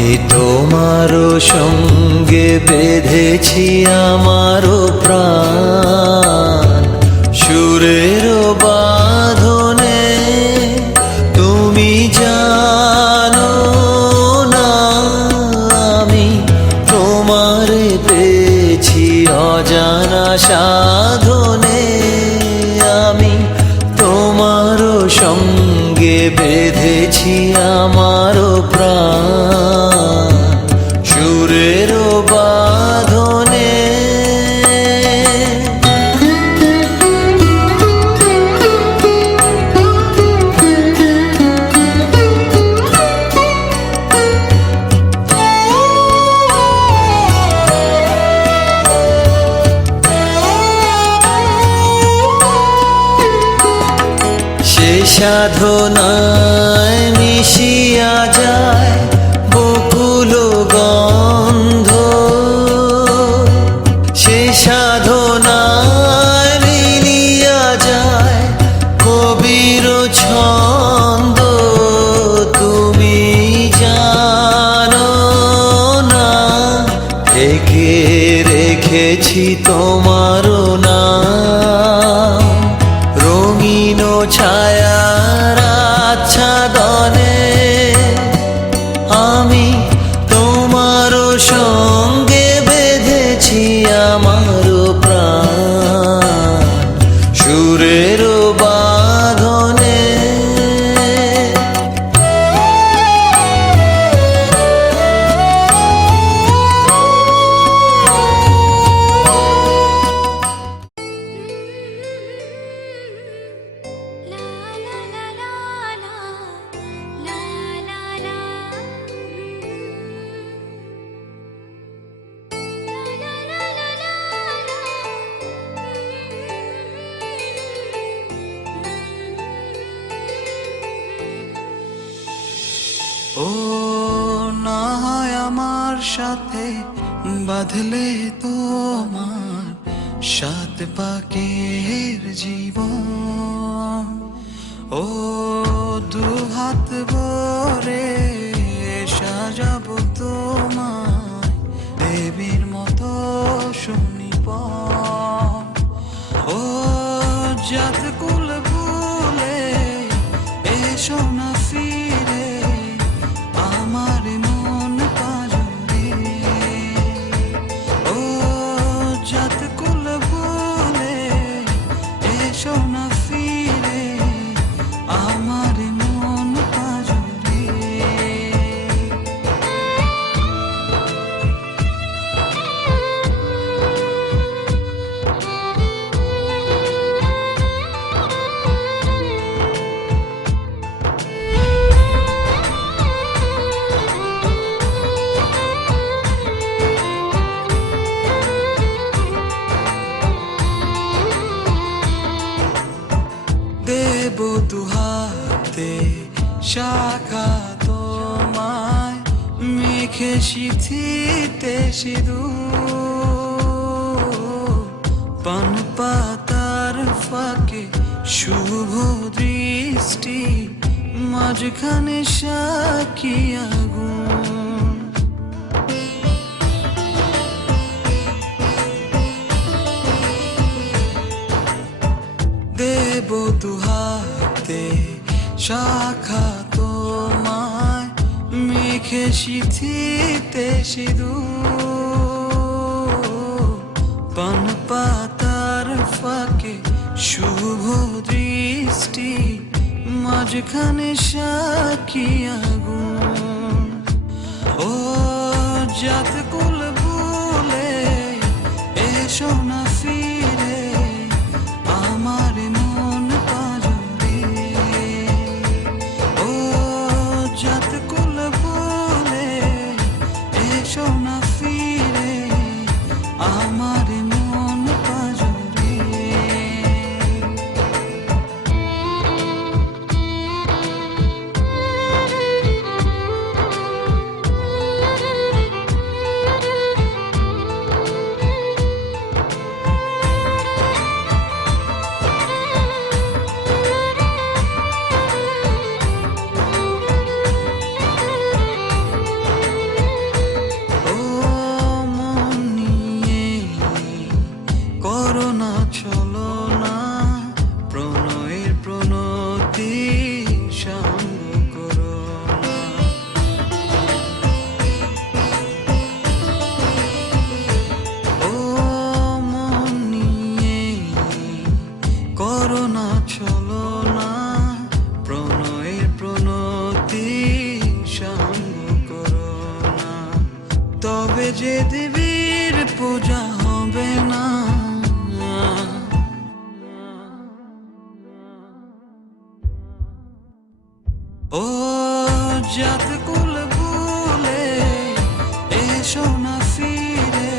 আমি তোমারও সঙ্গে বেঁধেছি আমারও প্রাণ, সুরের বাঁধনে। তুমি জানো না আমি তোমারে পেয়েছি অজানা সাধনে। আমি তোমারও সঙ্গে বেঁধেছি আমারও প্রাণ, সুরের বাঁধনে। সে সাধনায় মিশিয়া যায় বকুল গন্ধ, সে সাধনায় মিলিয়া যায় কবির ছন্দ। তুমি জানো না ঢেকে রেখেছি তোমারও নাম, রঙিন ছায়ার আচ্ছাদনে। আমি তোমারও সঙ্গে বেঁধেছি আমারও প্রাণ, সুরের বাঁধনে। ও না হয় আমার সাথে বাঁধলে তোমার সাত পাকের জীবন। ও দু হাত ভরে সাজাবো তোমায় দেবীর মতো সুনিপন। ও জাত কুল ভুলে এসো না ফিরে আমার মন পাজরে। ও জাত কুল ভুলে এসো না ফিরে আমার মন পাজরে। দেব দুহাতে শাখা তোমায় মেখে সিথিতে সিঁদুর, পান পাতার ফাঁকে শুভ দৃষ্টি মাঝখানে সাক্ষী আগুন। দেব দুহাতে শাখা তোমায় মেখে সিথিতে সিঁদুর, পান পাতার ফাঁকে শুভ দৃষ্টি মাঝখানে সাক্ষী আগুন। ও জাত কুল ভুলে এসো না ফিরে আমার মন পাজরে। ও জাত কুল ভুলে এসো না ফিরে আমার মন পাজরে। সঙ্গ করো না। ও মন নিয়ে করো না চলো না, প্রণয়ের প্রণতি সঙ্গ করো না, তবে যে দেবীর পূজা হবে না। ও জাত কুল ভুলে এসো না ফিরে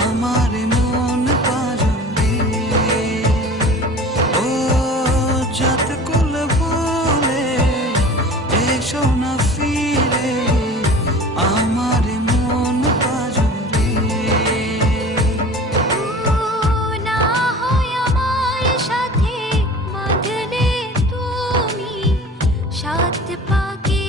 আমার মন পাজরে। ও জাত কুল ভুলে এসো না ফিরে আমার মন পাজরে। না হয় আমার সাথে বাঁধলে তুমি সাত পাকে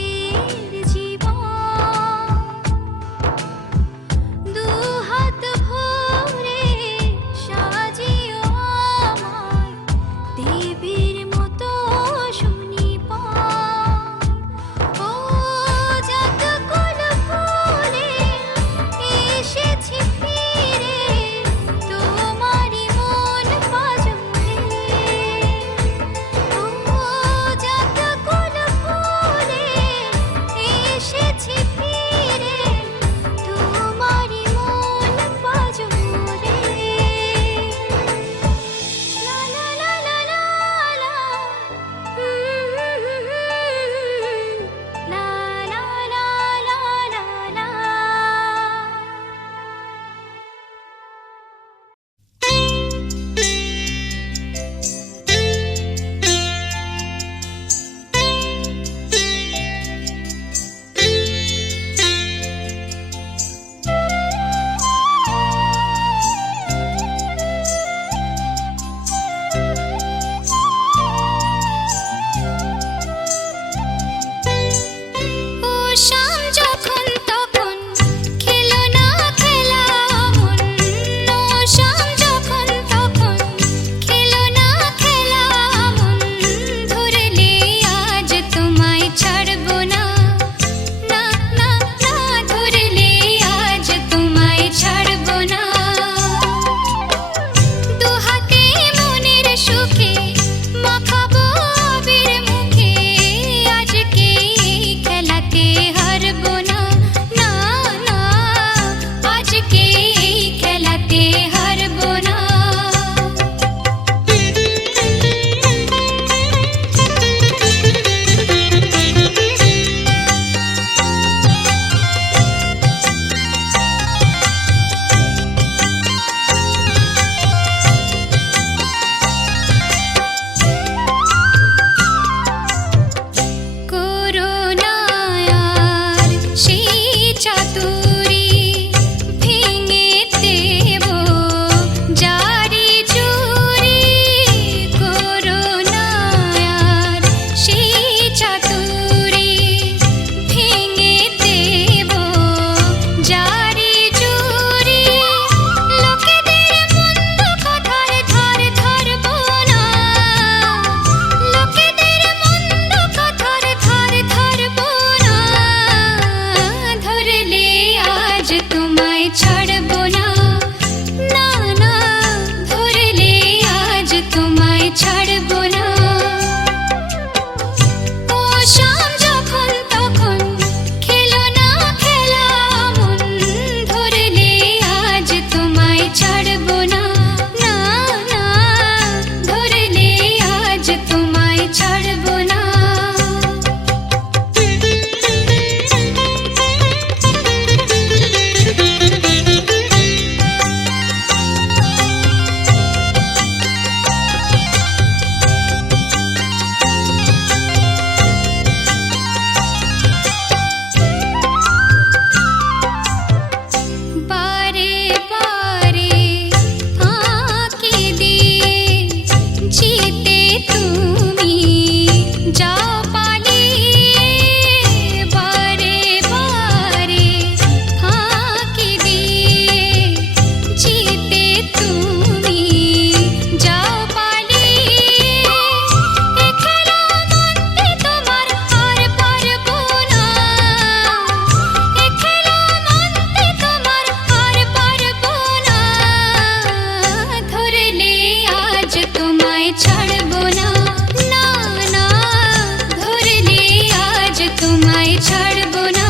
তোমায় ছাড়বো না।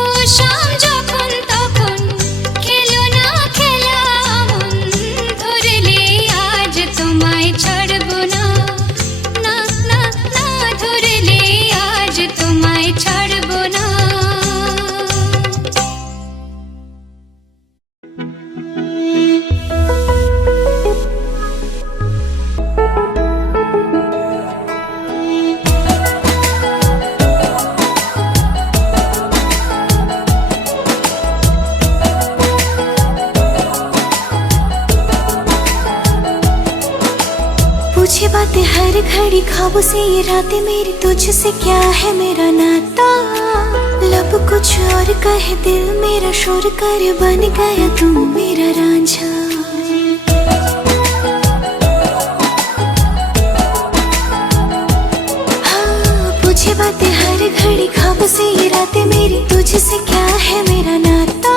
ও শাম যখন তখন খেলো না খেলা মন, ধরলে আজ তোমায় ছাড়বো না। না না না, ধরলে আজ তোমায় ছাড়বো না। पूछे बातें हर घड़ी ख्वाबों से, ये रातें मेरी तुझसे, क्या है मेरा नाता। लब कुछ और कहे दिल मेरा शोर करे, बन गया तू मेरा रांझा। हाँ, पूछे बातें हर घड़ी ख्वाबों से, ये रातें मेरी तुझसे, क्या है मेरा नाता।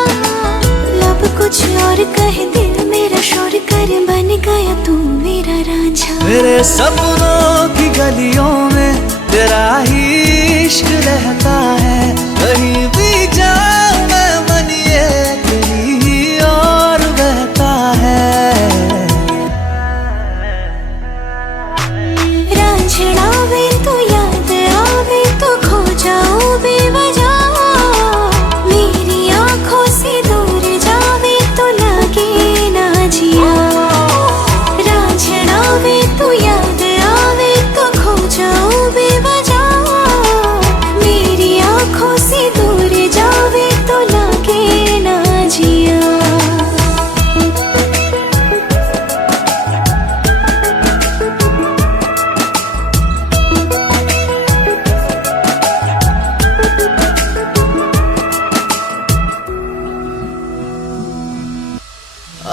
लब कुछ और कहे दिल मेरा शोर करे, बन गया तू मेरा रांझा। मेरे सपनों की गलियों में तेरा ही इश्क रहता है, कहीं भी जाऊं मैं मन ये तेरी ही और बहता है। रांझना वे तू याद आवे तो खो जाऊं बेवजह, मेरी आंखों से दूर जावे तो लगे ना जिया। रांझना वे तू याद आवे तो खो जाऊं बेवजह, मेरी आंखों से दूर जावे तो लगे ना जिया।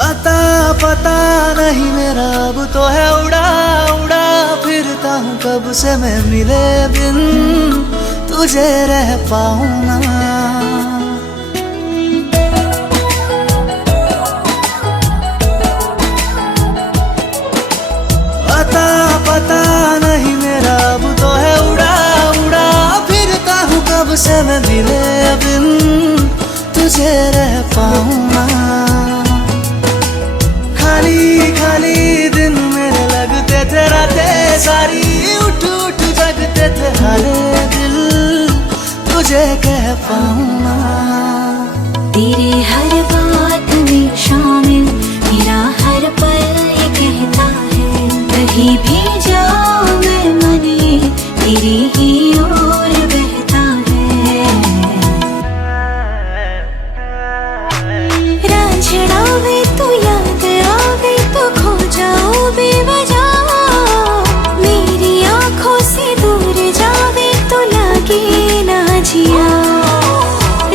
अता पता नहीं मेरा अब तो है उड़ा उड़ा फिरता हूँ, कब से मैं मिले बिन तुझे रह पाऊँ ना। अता पता नहीं मेरा अब तो है उड़ा उड़ा फिरता हूँ, कब से मैं मिले बिन तुझे रह पाऊँ ना। खाली खाली दिन मेरे लगते थे रातें सारी, उठ उठ जगते थे हरे दिल तुझे कह पाऊँ ना। तेरे हर बात में शामिल मेरा हर पल ये कहता है, कहीं भी जाऊं मैं मन ये तेरी ही ओर बहता है। रांझना वे तू याद आवे तो खो जाऊं बेवजह, मेरी आंखों से दूर जावे तो लगे ना जिया।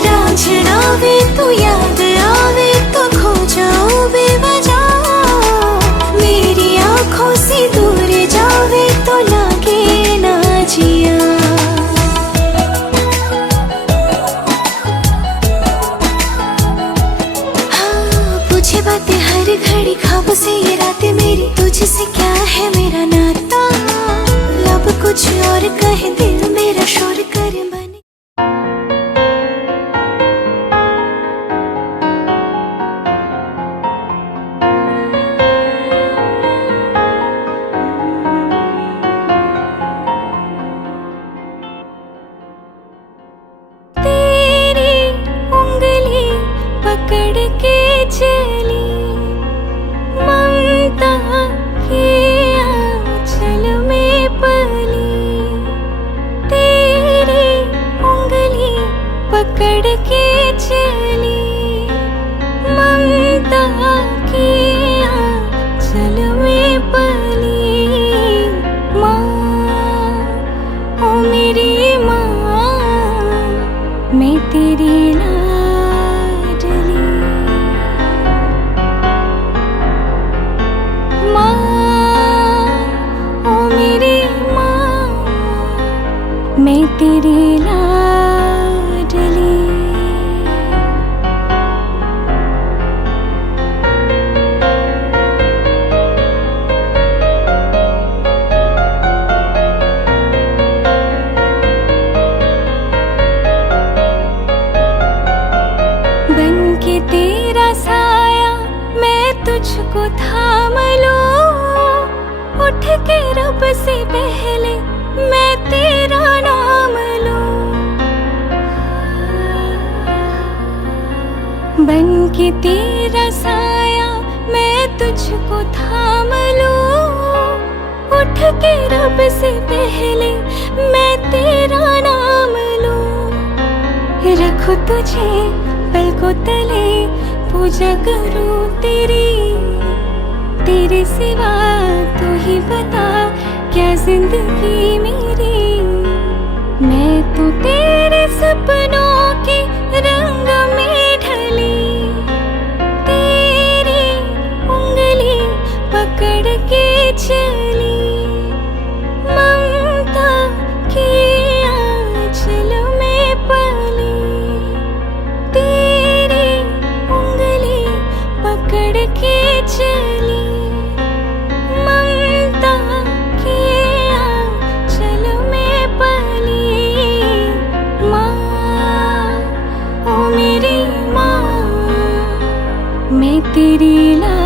रांझना वे तू याद आवे तो खो जाऊं बेवजह, मेरी आंखों से दूर जावे तो लगे ना जिया। हाँ, पूछे बातें हर घड़ी ख्वाबों से, ये रातें मेरी तुझसे, क्या है मेरा नाता। लब कुछ और कहे दिल मेरा शोर करे, बने तेरी उंगली पकड़ के चली, ममता की आंचल में पली। तेरी उंगली पकड़ के चली, ममता की आंचल में पली। माँ, ओ मेरी माँ, मैं तेरी लाडली। माँ, ओ मेरी माँ, मैं तेरी लाडली। को थाम लो, उठ के रब से पहले मैं तेरा नाम लूं। बन के तेरा साया मैं तुझको थाम लूं, उठ के रब से पहले मैं तेरा नाम लूं। रखूं तुझे पलकों तले, पूजा करूं तेरी, तेरे सिवा तू ही बता क्या जिंदगी मेरी। मैं तो तेरे सपनों के रंग में ढली, तेरी उंगली पकड़ के चली। ममता की आंचल में पली, तेरी उंगली पकड़ के चली। ममता की आंचल में पली। माँ, ओ मेरी माँ, मैं तेरी लाडली।